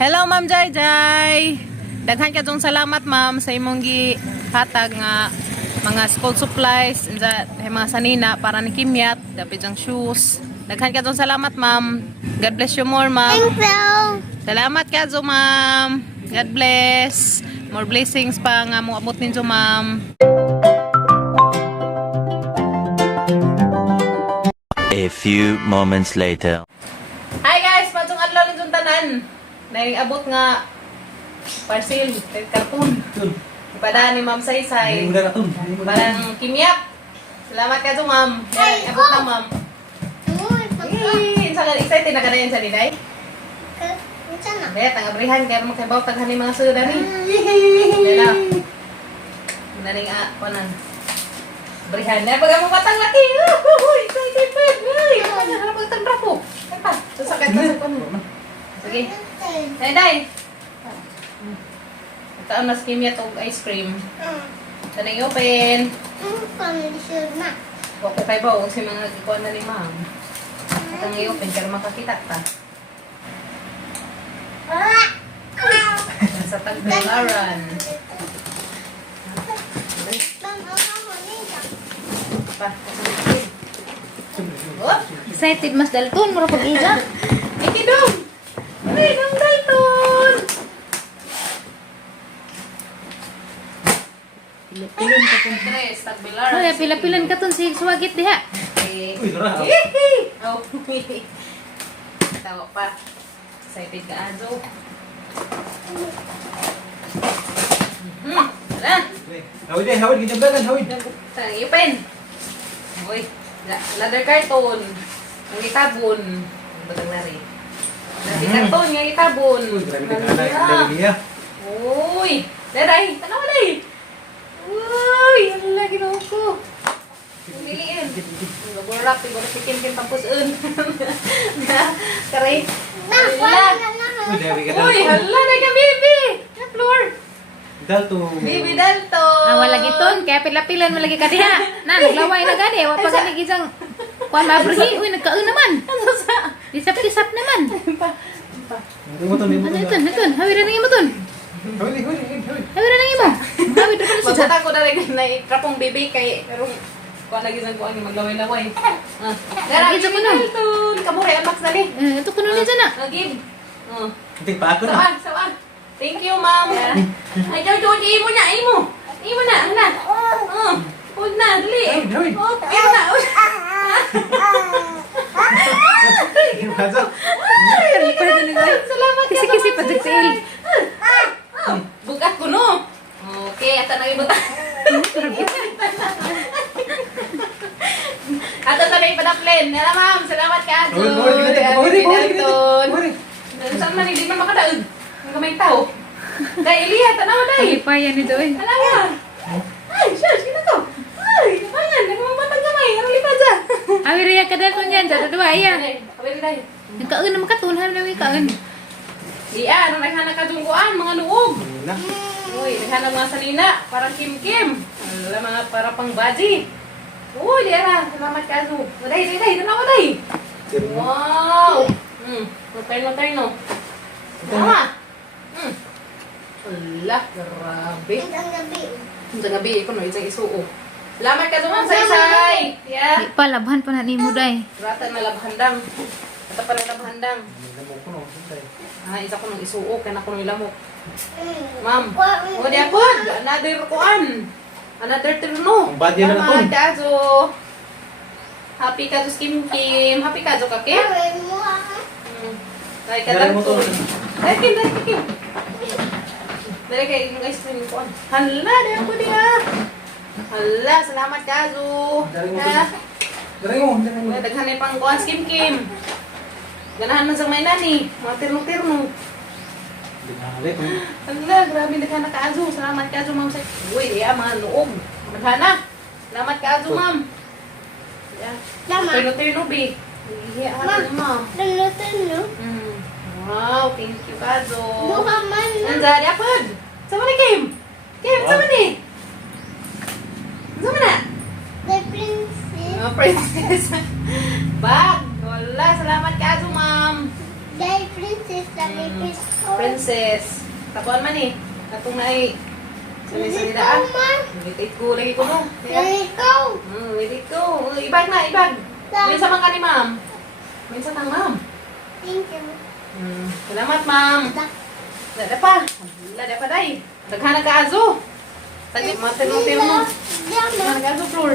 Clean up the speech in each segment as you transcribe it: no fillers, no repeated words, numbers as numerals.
Hello, Ma'am Jai Jai. Daghan ka dong salamat, Ma'am, sa imong gihatag nga mga school supplies, mga sanina para ni Kimyat, dapat ang shoes. Daghan ka dong salamat, Ma'am. God bless you more, Ma'am. Thank you. Salamat ka dong, Ma'am. God bless. More blessings pa nga mo abot ninyo, Ma'am. A few moments later. Hi guys, patong adlaw ninyo tanan. Abot nga parcel, karton. Ipada ni Ma'am Saysay. Parang Kimyat. Salamat ka dong, Ma'am. Abot na, Ma'am. Excited na ka na yan sa Diday? Daya, tangabrihan, kaya magkabaw taghani mga suda ni. Daya, naning konan. Brihan na, pag mo batang laki. Excited pa. Harap magtang trapo. Apa? Susakit ka sa konan. Sige. Day. Ito na Kimyat og ice cream. Sana i-open. Wako kay ba, huwag si mga ikuan na ni Ma'am. Ito nga i-open, pero makakita ka. Sa Tagbilaran. Excited mas dalton mura pag ija. Iki dong! Ay, dong Dalton! Pila-pilan ka ton. Tres, Tagbilaran. Hoy, pila-pilan ka ton si swagit diha. Uy, lara. Oh, tawa pa. Excited ka, Azo. Tara. Hawid, ginablagan, hawid. Tara, i-open. Uy, leather carton. Ang itabon. Ang batang nari. Leather carton, ang itabon. Uy, grabe ka na, dahil niya. Uy, daray, tanawa day. Uy, hala, ginawa ko. Piliin. Nagurap, siguro si Kim tampusun. Karay. Hala. Uy, grabe ka Uy, hala, na ka, baby. Na, floor. Dalto. Baby Dalton. Wala giton kaya pila-pilan mo lagi ka diha. Na naglaway na gani, wa pa gani gisang kuan mabrihi. Uy, nagkaon naman. Ano sa? Disap-disap naman. Ano ito? Hawira na imo ton. Hawid. Hawira na imo. Hawid ra pala siya. Pagkata ko na rin na ikrapong baby kay pero kuha lagi sa kuha ni maglaway-laway. Dara, Lagi sa Baby kuno. Dalton. Kamuhay ang max dali. Ito kuno ni dyan na. Give. Hindi pa ako na. Saan? Thank you, Ma'am. Ay, Jojo, imo na. Hala. Huwag na, dali. Hawid. Imo na. Ginagawa. Salamat ka. Kisi-kisi pa dagsail. Bukat ko, no? Okay, ata na ibutan. Ato na rin padaplen. Nala, Ma'am. Salamat ka, Ato. Saan man, hindi man makadaog. Ang kamay tao. Day, Elia, tanaw, day. Palipayan nito eh. Alam nga. Ay, shush, gina to. Ay, namangan. Nagmamamatang kamay. Ang lipa dyan. Hawira ka dal ton yan. Dito dua iya. Kabili, day. Nagkaon naman ka ton. Hawira na kaon. Iya, nang naghana ka dungguan, mga nuog. Wala. Uy, naghana mga salina. Parang kim-kim. Alam, mga para pang baji. Uy, Lera. Salamat ka, Azu. Day. Tanaw, day. Wow. Matay, no. Tama. Ala, grabe. Sa gabi, ikaw no, isang isuo. Salamat ka sa Saysay. Yeah. Di pa labhan pa na ni mo day. Rata na labhandang. Ata pa na labhandang. Isa ko nung isuo, kaya na ko nung ilamok. Ma'am, o di ako, another kuan. Another turno. Ang bad yan na to. Salamat ka, Azo. Happy ka, Azo, Kim. Happy ka, Azo, ka, Kim? Ay, Dali mo to. Dali, Kim. Dali kayo yung ice cream ko. Hala, di ako niya. Hala, salamat ka, Azu. Dali mo. Daghan pang kuhan, Kim. Ganahan man sa may nani. Mga tirno-tirno. Hala, grabe daghan na ka, Azu. Salamat ka, Azu, ma'am. Uy, mga nuog. Madhana. Salamat ka, Azu, ma'am. Tirno-tirno, bi. Ma'am. Wow, thank you, Kazo. Nandiyan, Apod. Sama ni Kim. Sama ni. Sama na. Princess. Bag. Wala, salamat Kazo, ma'am. Dahil princess lagi pistol. Princess. Tapuan man eh. Katong na ay. Sali-sali daan. Litit ko lagi ko no. Ikaw. Litit ko. Ibag na, ibag. Minsan man ka ni ma'am. Minsan kang ma'am. Thank you. Salamat ma'am. Lada pa. Lada pa day. Daghana ka azo. Tagi matin mo. Daghana ka azo floor.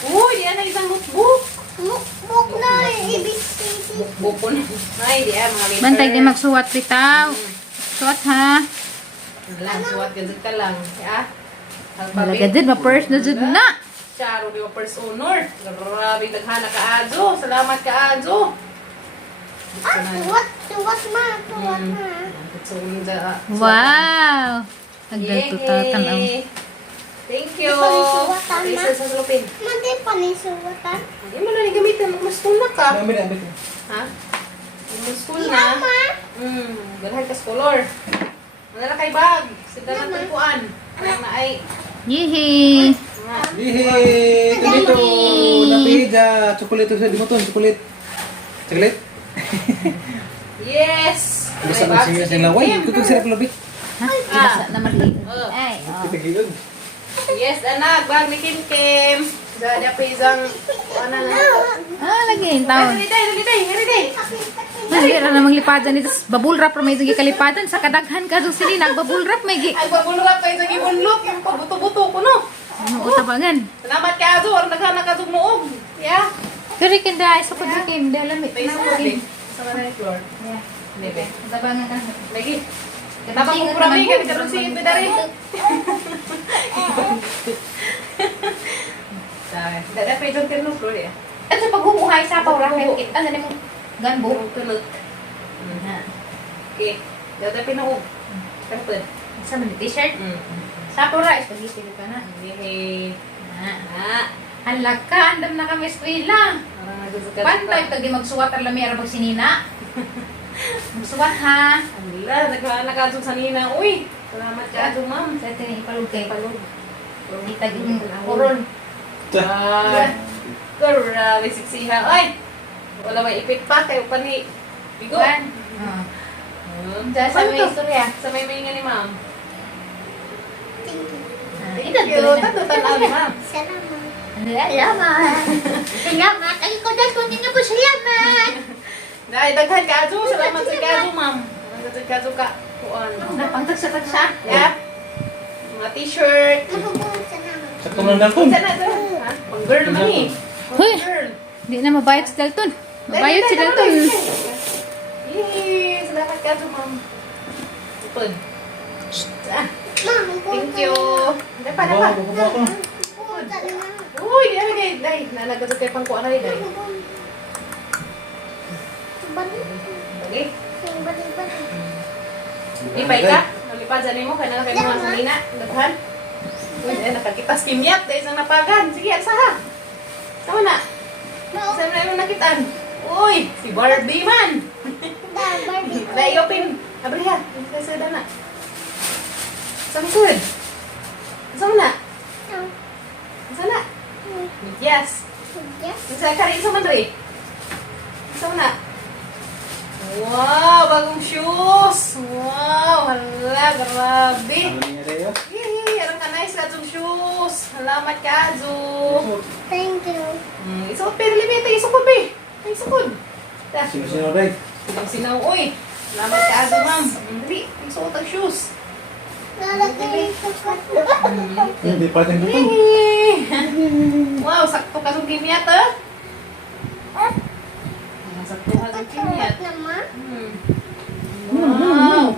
Uy, di na isang notebook. Mukbuk na ABCD. Bukon. Ay, di mga letter. Bantay di magsuwat bitaw. Suwat ha. Lang, suwat ka ka lang. Ya. Malaga din, ma-purse na dyan na. Charo, di mo first honor. Grabe, daghana ka azo. Salamat ka azo. Tuwat ma. Wow. Nagdagtutatan ang... Thank you. Panisuwatan na. Isa sa salupin. Mati panisuwatan. Hindi mo na gamitin. Mag-school na ka. Dami na, dami. Ha? Mag-school na. Galhan ka scholar. Manala kay bag. Sida ng tupuan. Parang na ay. Yehey. Yehey! Ganito! Napija! Chocolate sa dimutong, chocolate. Chocolate? Yes! Basta May ng bag singers si nila. Kim Uy, Kim. kutog sila pala, Bik. Ha? Basa na maliit. Oh. Ay, oh. Kitagilog. Yes, anak. Bag ni Kim Kim. Dada pa isang... Ano na? Ah, lagi yung Ay, taon. dali day, dali day, dali day. Hindi na namang lipadan dito. Babul wrap na may ito kalipatan. Sa kadaghan ka doon sila. Nagbabul wrap may gi. Ay, pabulurap kayo sa gibunlok. Yung pabuto-buto ko, no? Ano utabangan? Salamat ka, Azo. Or naghanap ka tumuog. Yeah. Pero ikan da, isa ko sa kim. Dahil lamit. May isang din. Sama na ni Flor. Yeah. Hindi, be. Utabangan ka. Lagi. Kenapa ko kurang kan karon si Ibe dari. Dada pa itong tirno Flor ya. At sa paghubuhay sa pawrakan kita na mo ganbo. Burong tulog. Okay. Dada pinuog. Kapag. Sa man t-shirt. Sa pawra spaghetti ka na. Hehe. Ah. Halag ka, andam na kami eskwela. Pantay tagi magsuwat ang lamira pag sinina. Magsuwat ha. Ala, nakasog sa nina. Uy, salamat ka, Azo, ma'am. Sa ito yung ipalog kay Palog. Itag yung koron. Grabe, siksiha. Ay! Wala may ipit pa, kayo pa ni Bigo. Kuan. Diyan sa Ano may to? istorya. Sa may nga ni ma'am. Thank you. Thank you. Tato tanaw ni ma'am. Salamat. Salamat. Salamat. Ay, ko dahil ko ninyo po salamat. Dahil daghan ka, Azo. Salamat sa Azo, ma'am. Salamat sa Azo ka. Kuan. Napangtagsa-tagsa. Yeah. Mga t-shirt. Mahubuhan salamat. Sa tumang dalton. Sana, sana. Ha? Pang girl naman eh. Hoy. Pang girl. Hindi na mabayad si Dalton. Mabayad si Dalton. Yee! Salamat ka, Azo, ma'am. Upod. Ah, thank you. Hindi pa, Bawa, bawa ko. Uy, di na kay Day. Nanagadot kay pang kuan na Day. Bali. Ipay ka. Nalipad sa nimo kay kay mga sanina. Daghan. Uy, ay nakakitas kimyat dahil isang napagan. Sige, alsa ha. Tama na. Saan na yung nakitaan? Uy, si Barbie man. Dahil open. Abri ha. Kasi na. Saan sud? Saan na? Saan na? Yes. Sa kari sa Madrid. Saan na? Wow, bagong shoes. Wow, hala, grabe. Ano niya tayo? Yay, alam ka nice ka itong shoes. Salamat ka, Azo. Thank you. Isukot pero limita, isukot ba eh. Ay, isukot. Sino-sino tayo? Sinaw, uy. Salamat ka, Azo, ma'am. Dali, isukot ang shoes. Nalagay sa kato. Hindi pa tayong butong. Yay! Wow, sakto ka itong kimyat, ah. Sakto ka itong kimyat. Naman. Wow.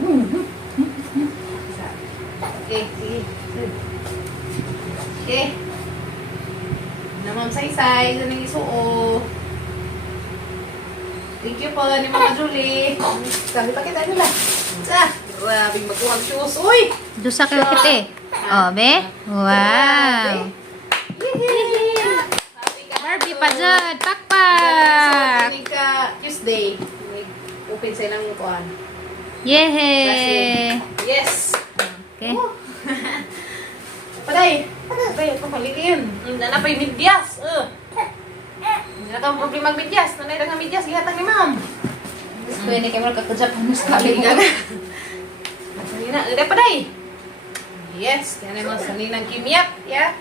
Okay, sige. Okay. Namam say-say, ito ng isuo. Thank you po ni Mama Julie. Sabi pa kita nila. Sa, grabing magkuhang shoes. Uy! Dusa ka lakit eh. Oh, be? Wow. Yehey! Barbie pa dyan. Takpak. So, ka Tuesday. May open sa ilang kuhan. Yehey. Yes! Okay. Paday! Paday, ito malikin. Na pa yung midyas. Hindi na kang problema ang midyas. Nanay lang ang midyas. Ihatang ni ma'am. Kuya ni kayo kakajapon mo sa Kali kali ka na. Sanina, udah pa day. Yes, yan ay mga saninang kimyat. Ya.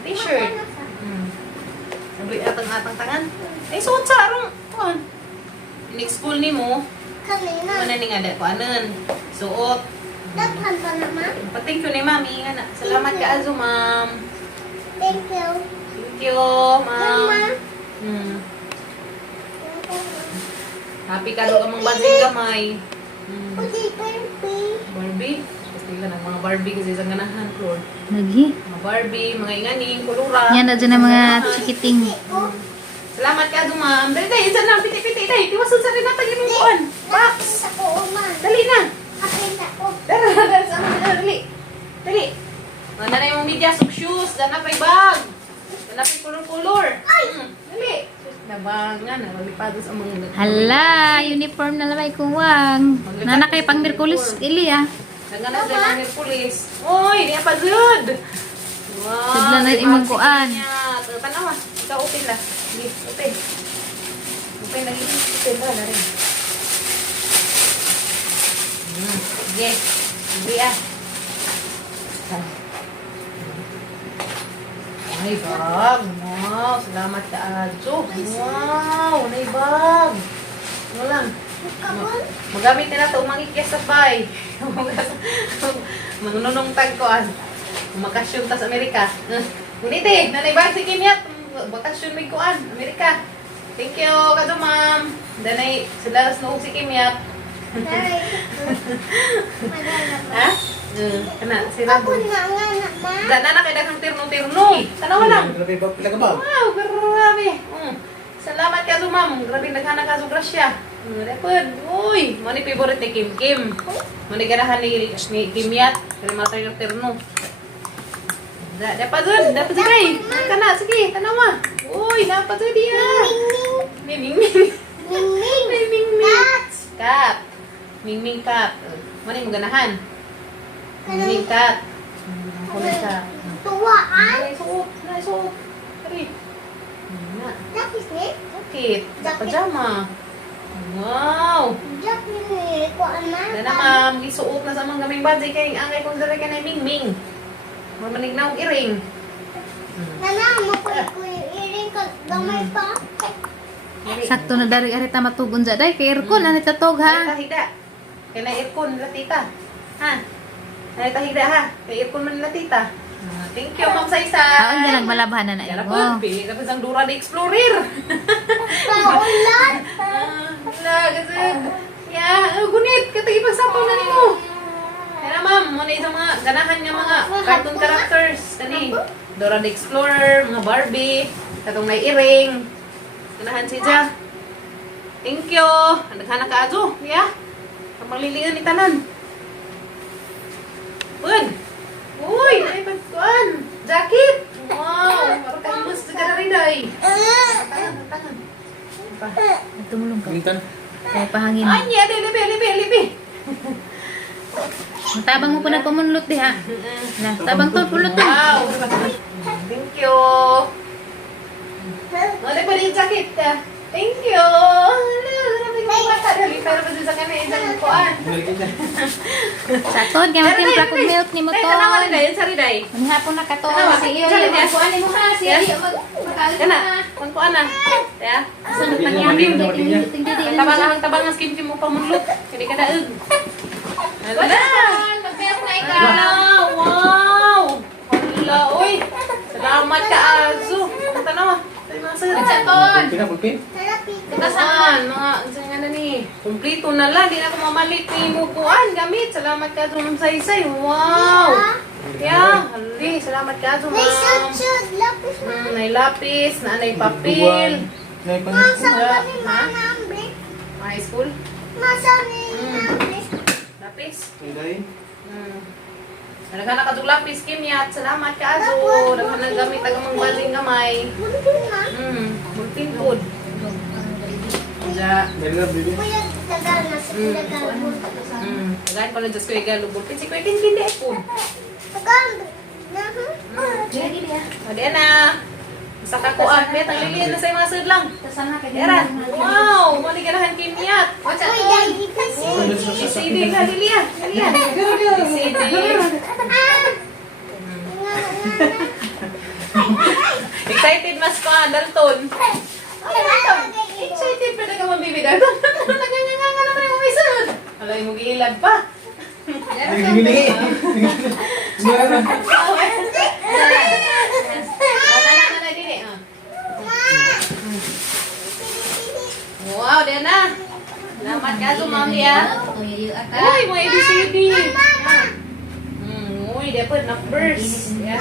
T-shirt. Sabri atang tangan. Ay, suot sa arong. Kuan. Next school ni mo. Kanina. Ano ning ada kuanan. Suot. Daghan pa naman. Thank you ni mami nga na. Salamat ka azo, ma'am. Thank you. Thank you, ma'am. Mama. Hmm. Happy ka daw kamang bazing gamay. Pwede, pwede. Barbie. Kasi lang ang mga Barbie kasi sa ganahan, Lord. Lagi. Mga Barbie, mga inganing, kulura. Yan na dyan ang mga chikiting. Salamat ka azo, ma'am. Dali, dali. Isa na, piti-piti, dali. Tiwasan sa rin natin yung kuan. Box. Sa ko, man. Dali na. Apin ako. Dali, dali. Dali. Ano na yung media, sub shoes. Dana pa yung bag. Dana pa yung kulor-kulor. Dali. Nabangan, nalalipados ang mga... Hala, uniform na lamay kuwang. Nana kay pang Merkulis ili ah. Nagana sa ng police. Oy, di pa good. Wow. Sigla na imong kuan. Tanawa, ikaw open la. Sige, open. Open lagi. Open ba na rin. Sige. Sige ah. Ay, bag. Wow, salamat ka, Adjo. Wow, nay bag. Ano lang. Magamit nila ito umangikya sa bay. Mangununong tagkoan. Makasyon ta sa Amerika. Ngunit eh, nanay bag si Kimyat. Bakasyon may kuan, Amerika. Thank you, kado ma'am. Danay, sila snow si Kimyat. Ha? Kana, si Ako Rabo. nga nga na, ma. Dana na kay daghang tirno-tirno. Tanawa lang. Pila ka ba? Wow, grabe. Salamat ka ma'am. Grabe naghanap ka sa grasya. Repod. Uy, mo ni favorite ni Kim Kim. Mo ni ganahan ni Kimyat. Kaya mga tirno-tirno. Dapat dun. Dapat dun kay. Kana, sige. Tanawa. Uy, dapat dun diya. Ming Ming. Ming-ming. Ming Ming. Cat. Ming Ming cat. Mo ni mo ganahan. Ming Ming cat. Kulit ka. Tuwaan. Ay, suot. Ay, suot. Tari. Na. Lapis ni. Bakit? Pajama. Wow! Jack ni ko anak. Na ma'am, gisuot na sa mga gaming badge kay angay kong dara ka na Ming. Mamanig na og iring. Nana mo ko iring ka gamay pa. Sakto na dari arita matugon dyan. Day, kay aircon, ano tatog ha? Hida. Kay na aircon nila tita. Ha? Ay tahida ha. Kay aircon man nila tita. Thank you, Ma'am Saysay. Kaon ka lang malabhan na Kaya na po, mo. pili ka pa sang Dora the Explorer. Paulan. Wala, kasi... Yeah, gunit. Katay ipagsapaw na nimo. Kaya ma'am, muna isang mga ganahan niya mga cartoon characters. Kani, Dora the Explorer, mga Barbie, katong may iring. Ganahan si Ja. Thank you. Naghanap ka ajo. Yeah. Kamang lilian ni tanan. Bun. Uy, ay pagkuan. Jacket. Wow, parang kaimus sa ganarin ay. Tangan. Tumulong ka. Mintan. Kaya pahangin. Ay, niya, libi. Ang tabang mo po na pumunlot di ha. Na, tabang to, pulot to. Wow. Thank you. Wala pa rin jacket. Thank you. Grabe ko bata. Dali, pero pa sa kanila isang kuan. Sakton, kaya matimpla kong milk ni mo to. Tanawa na yun, sari day. Ang hapon na ka to. Tanawa, Si iyo, sari yung day. kuan mo ha. Si iyo, magkaalit Kana, na. kung kuan na. Kaya, Saan Mali ang mo, mali mo, mali panyang? niya. tabang ang skin mo pamunlot. Hindi ka daig. Wala. Mag-milk na ikaw. Wala, wow. Wala, uy. Salamat ka, Azu. Ang tanawa. Tayo mga sir. Sakton. Pulpin na, pulpin. Nasaan? Mga, saan na ni? Kumplito na lang. Di na ako mamalit ni Mukuan. Gamit. Salamat ka, Azu, Saysay. Wow. Yeah. Hali. Salamat ka, Azu, May ma'am. sud lapis na. Nay lapis. Nanay papel. Nay pa Masa na. ba ni mana ambre? High school. Masa ni ambre? Lapis. Ay, day. Naghanap ka itong lapis, Kimyat. Salamat ka, Azu. Naghanap gamit ang mga baling gamay. Buntin na. Multing food. Ja. Dali na, baby. Kuya tagal na sa tagal mo. Tagahan ko lang dyan ko igalubol. Pinsi ko itin-tindi po. Tagal. Na ha? Lagi dia. O, di na. Sa kakuan, bet, ang liliin na sa mga sud lang. Sana ka Era, wow, mali ganahan kimiyat. Watch Uy, out. dahil kasi. CCD na, Lilia. Lilia. CCD. Excited mas pa, Dalton. Excited pa na ka mabibi, Dalton. Naganganga naman yung may sud. Alay mo gilad pa. Nagigiligi. Wow, dia na. Selamat ka so, Ma'am dia. Tumiyo ata. Uy, mo ABCD. Uy, dia pun numbers. Ya.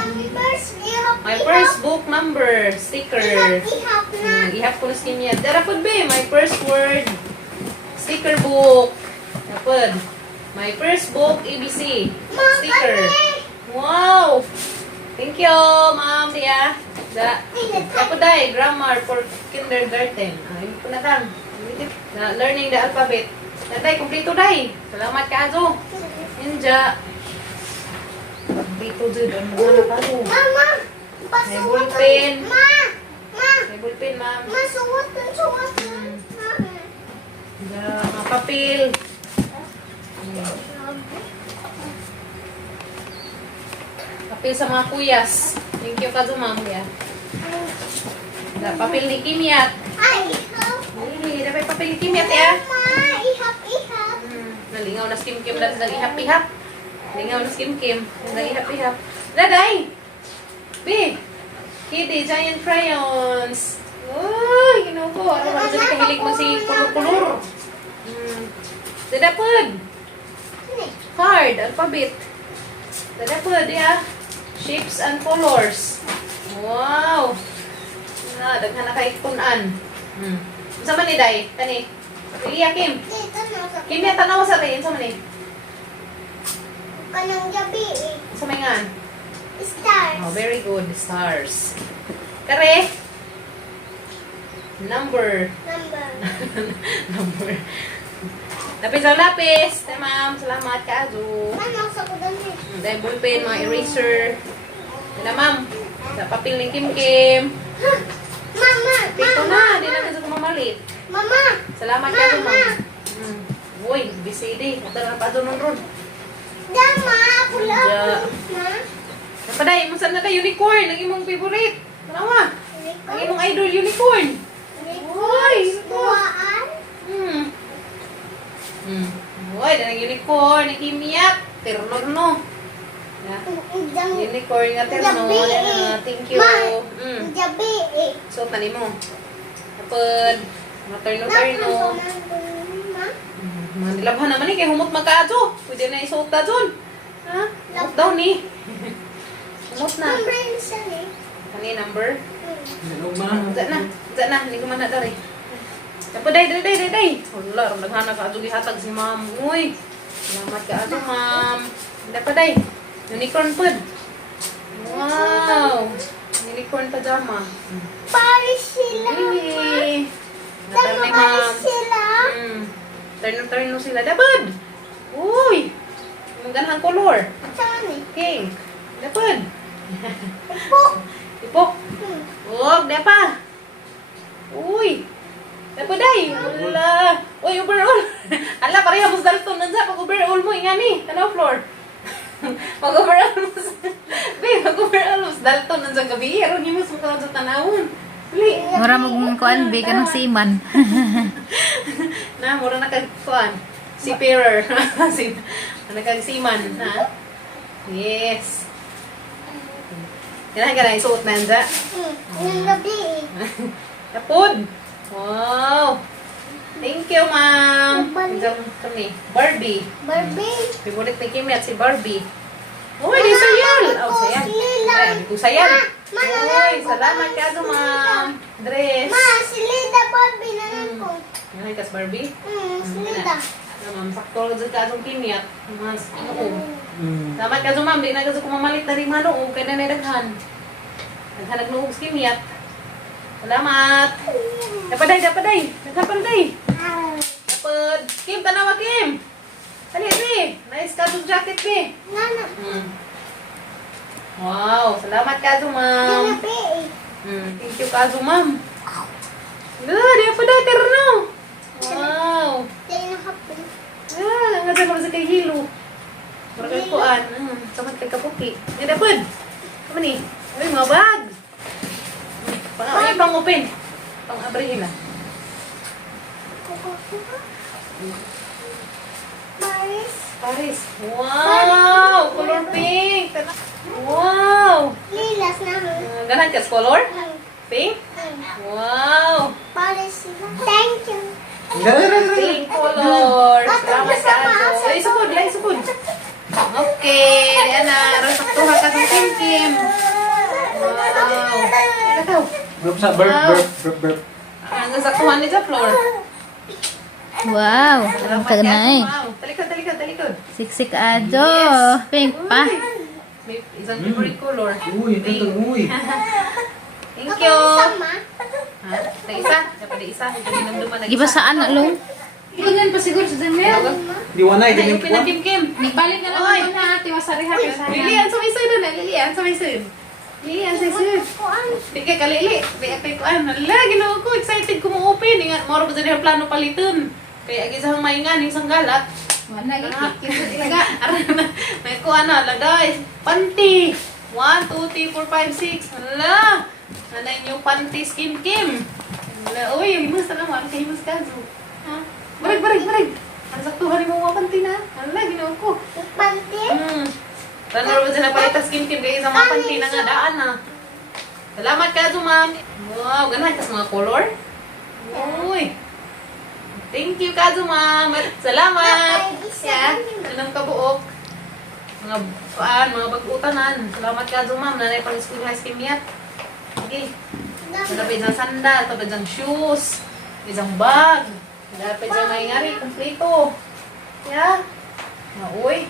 My first book number, sticker. Ihap ko na skin niya. Dara pud be, my first word, sticker book. Dapat. My first book, ABC. Sticker. Wow! Thank you, Ma'am dia. Dapat dai, grammar for kindergarten. Ayun po na lang. Learning the alphabet. Daday, kumpleto dai. Salamat ka, Azo. Ninja. Kumpleto, Jud. Ano na ka, Azo? Mama, May ballpen. Ma, May ballpen, Ma'am. suot. Mga papel. Papel sa mga kuyas. Thank you, Kazo, Ma'am. Ya. Papel ni Kimyat. Ay, ihap. Dapat papel ni Kimyat, ya. Ma, ihap. Nalingaw na skim-kim na silang ihap-ihap. Nalingaw na skim-kim. Silang ihap-ihap. Daday! Be! Kitty, giant crayons. Oh, ginaw ko. Ano ba sila kahilig mo si kulur-kulur? Dadapod. Card, alphabet. Dadapod, ya. Shapes and colors. Wow! Daghan na kay kunan. Sama ni Day? Kani? Liya, Kim. Dito na sa Kim, yan tanaw sa rin. Sama ni? kanang gabi eh. Sa may nga. Stars. Oh, very good. Stars. Kare. Number. Number. Lapis ang lapis. Tay, ma'am. Salamat ka, Azu. Ano sa kudan eh? Dahil ballpen, mga eraser. Yan ma'am. Sa papel ng Kim-Kim. Mama, Pito na. Di na gusto kumamalit. Mama. Salamat ka, Azu, ma'am. Uy, BCD. Ito na pa doon nun ron. Dama, pula. Ja. Ma. Napaday, masan na tayo unicorn. Ang imong favorite. Tanawa. Ang imong idol unicorn. Uy, Buwaan. Uy, na unicorn. Nakimiyat. Ternor, no. Unicorn nga ternor. Thank you. Ma, gabi eh. So, tani mo. Kapag, mga terno-terno. Mga nilabhan naman eh, kaya humot magkaadyo. Pwede na isuot na dyan. Ha? Humot daw ni. Humot na. Number yun siya eh. Kani number? Luma. Dza na. Hindi ko man na dari. Kapag day. Wala, naghanap ka adyo gihatag si ma'am. Uy, salamat ka adyo, ma'am. Dapat day. Unicorn pod. Wow. Unicorn pajama. Paris sila. Hey. Tama, Natarni, Paris ma'am. sila. Turno sila. Dapat. Uy. Yung ganahang color. Saan eh? King. Dapat. Ipok. Ipok. Huwag. Dapa. Uy. Dapat day. Wala. Uy, overall. Ala, pareha mo sa Dalton. Nandiyan, pag-overall mo. Ingani. Tanaw, floor. Pag-overall mo sa... Be, pag-overall mo sa Dalton. Nandiyan gabi. Aron niyo mo sa tanawon. Uli. Mura magkuan be kanang siman. Na, mura na kagkuan. Si Perer. Si, nagkagsiman. Ha? Yes. Yan ka na, isuot na nanda. Yung gabi eh. Kapod. Wow. Thank you, ma'am. Diyan kami. Barbie. Barbie. Favorite ni Kimi at si Barbie. Uy, di sayal. Oh, sayal. Ay, di ko sayal. Uy, salamat ka do, ma'am. Dress. Ma, si Lida Barbie na lang ko. Yan kas Barbie. Si Lida. Ma'am, sakto lang ka do Kimi at mas noong. Salamat ka do, ma'am. Di na kasi kumamalit na rin manoong. Kaya na naghan. Naghanag noong sa Kimi at. Salamat. Dapaday. Nagkapaday. Dapat. Kim, tanawa, Kim. Dali, Be. Nice ka do jacket, Be. Nana. Wow, salamat ka do, ma'am. Yung gabi eh. Thank you kaso, ma'am. Di apa dah terno. Wow. Tayo na hapon. Nga sa mga sa kay hilo. Maragay kuan. Samat kay kapuki. Nga dapat. Ano ni? Ay, mga bag. Pang open. Pang abrihin na. Paris. Paris. Wow! Color pink. Wow! Lilas na. Ganahan ka sa color? Pink? Wow! Paris. Thank you. Pink color. Salamat sa ato. Ay, sukod. Ay, sukod. Okay. Ayan na. Rasaktuhan ka sa Kim. Wow. Ikaw. Burp sa burp. Nasaktuhan niya sa floor. Wow, ang tagnay. Wow. Talikod. Siksik ajo. Pink pa. May isang favorite color. Uy, ito. Uy. Thank you. Sama. Ha? Isa? Dapat isa. Hindi namduman. Giba saan na long? Ilan pa siguro sa Jamel. Diwanay, Ay, ganyan yung pinakimkim. Nagbalik na lang Oy. ako na ate wasarihan sa Lilian, sa may sud na. Lilian, sa may sud. Lilian, sa may sud. Di kay kalili. Di kay kuan. Hala, ginoo ko. Excited ko mo open. Ingat, moro ba dyan plano paliton. Kaya agi sa maingan, yung sanggalat. Wala Ilaga. Arana. May kuan na. Lagay. Panty. 1, 2, 3, 4, 5, 6. Hala. Nanay yung panty skin kim. Hala. Uy, himas na naman. Kahimas ka. Ha? Barag. Ang saktuhan mo mga panty na. Hala, ginoo ko. Panty. Tanong ba dyan na palita skin kim kaya isang mga panty na nga daan na. Salamat ka, ma'am. Wow, ganahan ka sa mga color. Uy. Thank you, Kazu, ma'am. Salamat. Yeah. Anong kabuok? Mga bag-utanan. Salamat, Kazu, ma'am. Nanay pang school high scheme yat. Okay. Malapit isang sandal, tapos isang shoes, isang bag. Malapit isang may ngari, kumplito. Yeah. Uy.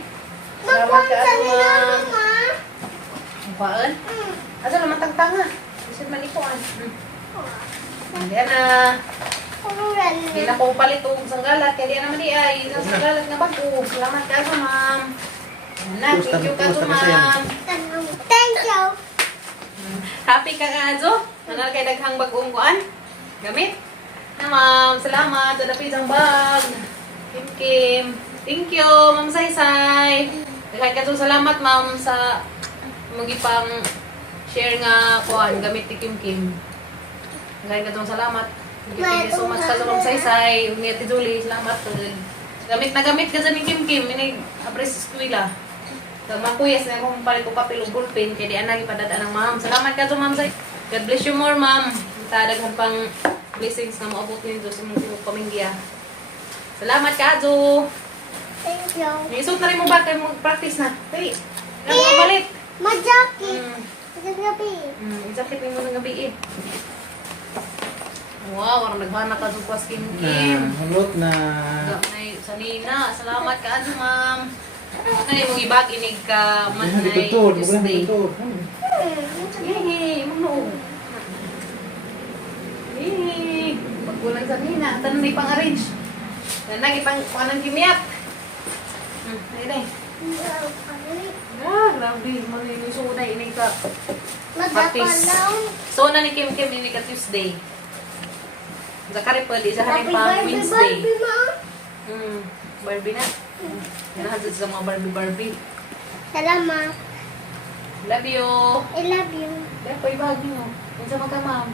Salamat, Kazu, ma'am. Mukhaan? Asa naman tagtanga? Isip man ikuan. Yan na. Hindi na ko palit o sanggalat. Kaya di naman di ay. Isang sanggalat nga bago. Salamat ka sa ma'am. Yan na. Thank you ka sa ma'am. Thank you. Happy ka nga, Azo? Manal kay daghang bagong kuan? Gamit? Na ma'am. Salamat. Sa dapit ang bag. Kim. Thank you, ma'am Saysay. Daghang ka salamat, ma'am, sa magipang share nga kuan gamit ni Kim. Daghang ka salamat. Thank you so much sa Ma'am Saysay. Unya ti Julie, salamat. Gamit na gamit ka sa ni Kim. Ini apres eskwela. Kag makuyas na akong palit ko papel ug ballpen kay di ana gipadadaan ng ma'am. Salamat ka to Ma'am Say. God bless you more, ma'am. Daghan pang blessings na maabot ninyo sa imong pamilya. Salamat ka, Jo. Thank you. Isot na rin mo ba kay mo practice na? Dali. Ano balit? Majaki. Sa gabi. Jakit mo sa gabi eh. Wow, parang naghahanap ka sa skin Kim. Hulot na. Ay, sanina. Salamat ka, ano, ma'am. Ay, mong ibag inig ka man Hindi ay ko Tuesday. to. Yay, mano. Yay. Pagkulang sanina. Tanong may pang-arrange. Nanag, ipang panang kimiyat. Ayun grabe. Maraming suna inig ka. Magdapalaw. So, na ni Kim inig ka Tuesday. Zakari pwede sa hanin pa Wednesday. Barbie, ma. Barbie na. Nahadod sa mga Barbie. Salamat. Love you. I love you. Kaya pa ibahagi mo. Minsan ka, ma'am.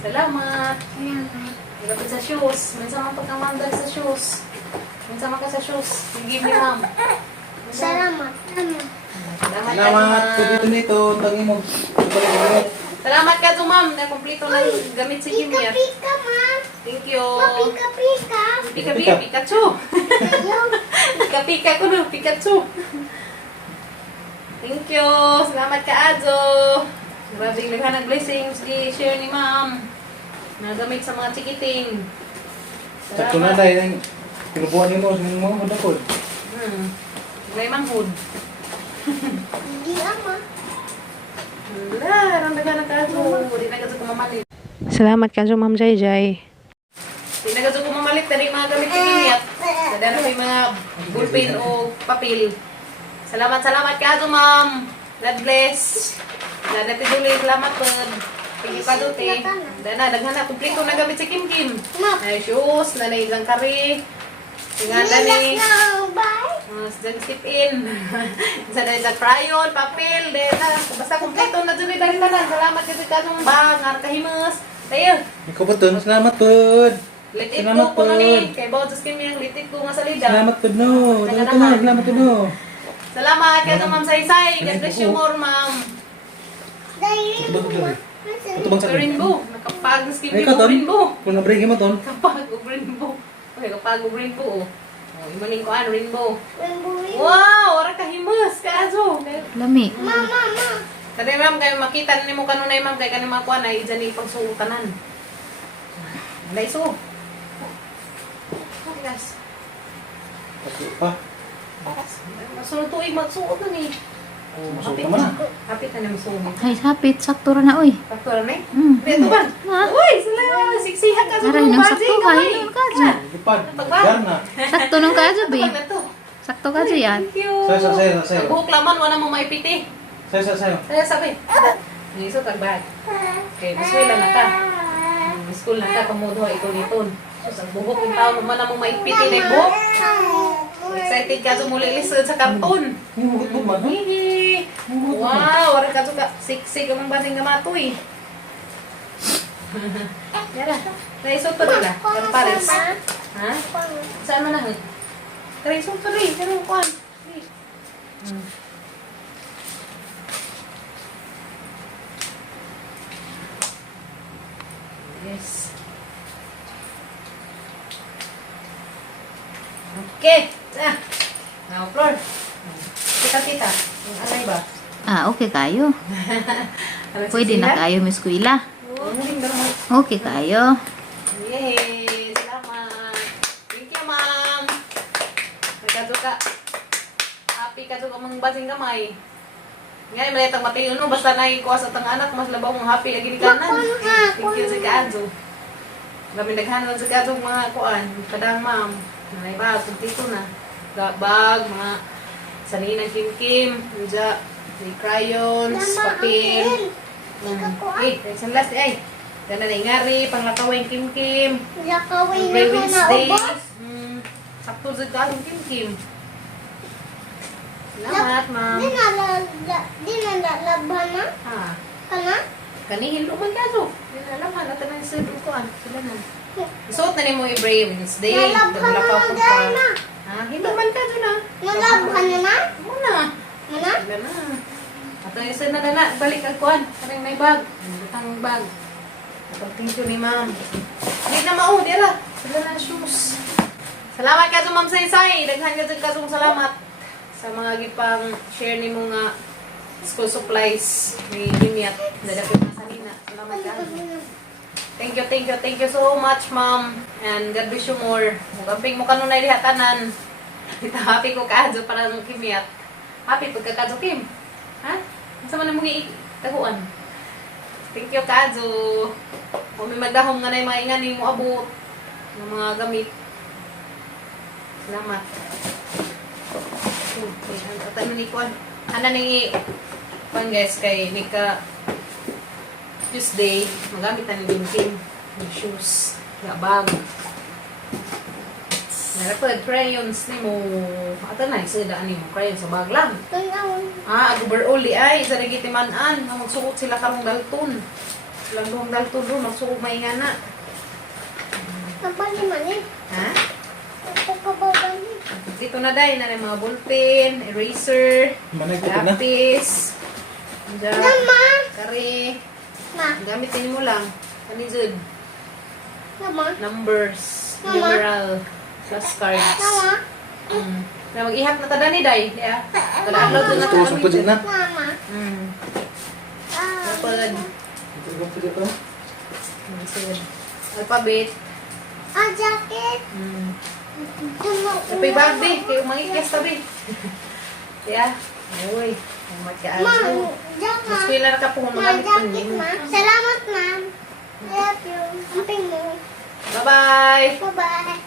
Salamat. Salamat. Ilapit sa shoes. Minsan mga pagkamandal sa shoes. Minsan ka sa shoes. Give me, ma'am. Salamat. Salamat. Salamat. Salamat ka, po dito ma'am. nito. Tangi mo. Salamat ka to, ma'am. Nakumpleto na yung gamit si Kim yan. Pika-pika, ma. Thank you. Pika-pika. Pika-pika. Pikachu. Ayun. Pika-pika ko no. Pikachu. Thank you. Salamat ka, Adzo. Maraming naghanag blessings. Di-share ni ma'am. Nagamit sa mga chikiting. Sakto na dahil. Pinubuhan niyo mo. Sinong mo madakod. May manghud. Hindi, ama. Wala. Naghanag ka, Adzo. Di na ka kumamalit. Salamat ka, Ma'am Jai. Di na ka kumamalit. Dari mga gamit ni Kimyat. Dada na may mga bullpen o papel. Salamat ka, Adzo, ma'am. God bless. Dada ti Julie. Salamat po. Tingin pa doon, te. Dana, daghan na. Kumplito na gamit si Kim Kim. Map. Ay, shoes, na isang kari. Tingala ni. Diyan step in. Isa na isang crayon, papel, dena. Basta kumplito na dyan, dahil na. Salamat kasi ka nung bang, arkahimas. Tayo. Ikaw po ton. Salamat po. Litit Salamat ko po. kuno ni. Kay Bao, just Kim yung litit ko nga sa lida. Salamat po no. Salamat po no. Salamat kay Ma'am Saysay. God bless you more, ma'am. Dahil Ito bang sakit? Rainbow. Nakapag na skin Ay, ikaw mo ton. rainbow. Kung na-break mo ton. Kapag rainbow. Okay, kapag rainbow. Oh, imaning ko rainbow. Rainbow. Wow, ora kahimas kaso. Lami. Mama. Kani ma'am kay makita nimo kanunay ma'am kay kani makuha na diyan ni pagsuotanan. Dai so. Yes. Pa. Masunod tuig magsuot na ni. Masuk ka man. Hapit na masuot. Ay, hapit. Sakto ra na, oy. Faktor na eh. Hmm. Dito ba? Ha? Uy, sila siksihan ka sa Aray, nang budget, sakto ka. kamay. Hinon ka dyan. Lipad. Yan na. Sakto nung kadyo, be. Kapag na to. Sakto kadyo yan. Thank you. Sayo. Ang buhok laman, wala mo maipiti. Sayo. Kaya sabi, niso tagbag. Okay, maswila na ka. School na ka, kamudo, iton-iton. So, ang buhok yung tao naman na mo maipiti na yung buhok. Excited ka sa muli lisod sa karton. Yung hugot man. Hihi. Wow, wala ka ka. Siksik ang basing gamatoy. Yara, naisot pa nila. Ang pares. Ha? Saan mo na? Naisot pa rin. Pero kuhan. Yes. Okay. Now, floor. Kita. Alay ba? Ah, okay kayo. Pwede na kayo, Miss Kuila. Okay kayo. Yay! Salamat! Thank you, ma'am! Nagkaduka. Happy ka duka mang basing kamay. Ngayon, malitang matiyo no. Basta naikuha sa tang anak, mas labaw mong happy lagi ni kanan. Thank you sa kaadyo. Kami naghanan sa kaadyo mga kuan. Padang ma'am. Nanay bag, dito na. Bag, mga saninang kim-kim. Nandiya, may crayons, papel. Eh, isang last ay. Gana na ingari, panglakaway kim-kim. Lakawin Pray na ko na Wednesday. ubos. Sakto sa kahong kim-kim. Salamat, ma'am. Di na lalabhan na. Ha, Kana? kanihin luman ka to. Hindi na alam, natin na yung sila ko. Sila na. Isuot na ni mo i-Pray Wednesday. Lalabhan na Daglakaw na ko dahil pa. na. Ha, hinuman ka doon na. Nalabhan na na? Muna. Mana? Sila na. Ato yung isa na. Balik ang kuhan. Karing may bag. Butang bag. Thank you ni ma'am. Hindi na mao, di ala. Sila na shoes. Salamat ka sa ma'am Saysay. Daghan ka sa kasong salamat sa mga gipang share ni mo nga school supplies ni Limiat. Dadapit na sa nina. Salamat ka. Thank you so much, ma'am. And God bless you more. Mugamping mo kanunay diha tanan. Happy ko kaadyo para ng Kimiat. Happy pagka kaadyo Kim. Ha? Sa man mong taguan. Thank you, Kazu. Kung may magdahom nga na yung mga ingani mo abot ng mga gamit. Salamat. At ano ni Kwan? Ano ni Kwan guys kay Mika Tuesday. Magamit na ni Binking. Yung shoes. Bag. Narapad crayons ni mo. Ato na, isadaan ni mo. Crayons sa bag lang. Tunawon. Aguberoli ay, isa rin kitimanan. Magsuot sila karong dalton. Silang doong dalton doon, magsuot mainga na. Napali man eh. Ha? Pagkabagan eh. Dito na dahil na rin mga ballpen, eraser, Manay ko na. lapis, dyan, Nama! kare. Ma! Gamitin mo lang. Kanizod. Nama! Numbers, Mama. numeral, flashcards. Nama! Na mag-ihap na tada ni Day. Kaya, kada-upload doon na ito. Tusok po dyan na. Mama! Kapag, Ito po dyan. alphabet. Jacket! Happy birthday! Kayo mangikis tabi. Kaya, uy. Ang Ma! magkaaso. Jacket! Mas pila na ka po kung Ma! magamit ko Jacket, niyo. ma! Salamat, ma'am! Love you! Amping mo! Bye-bye! Bye-bye!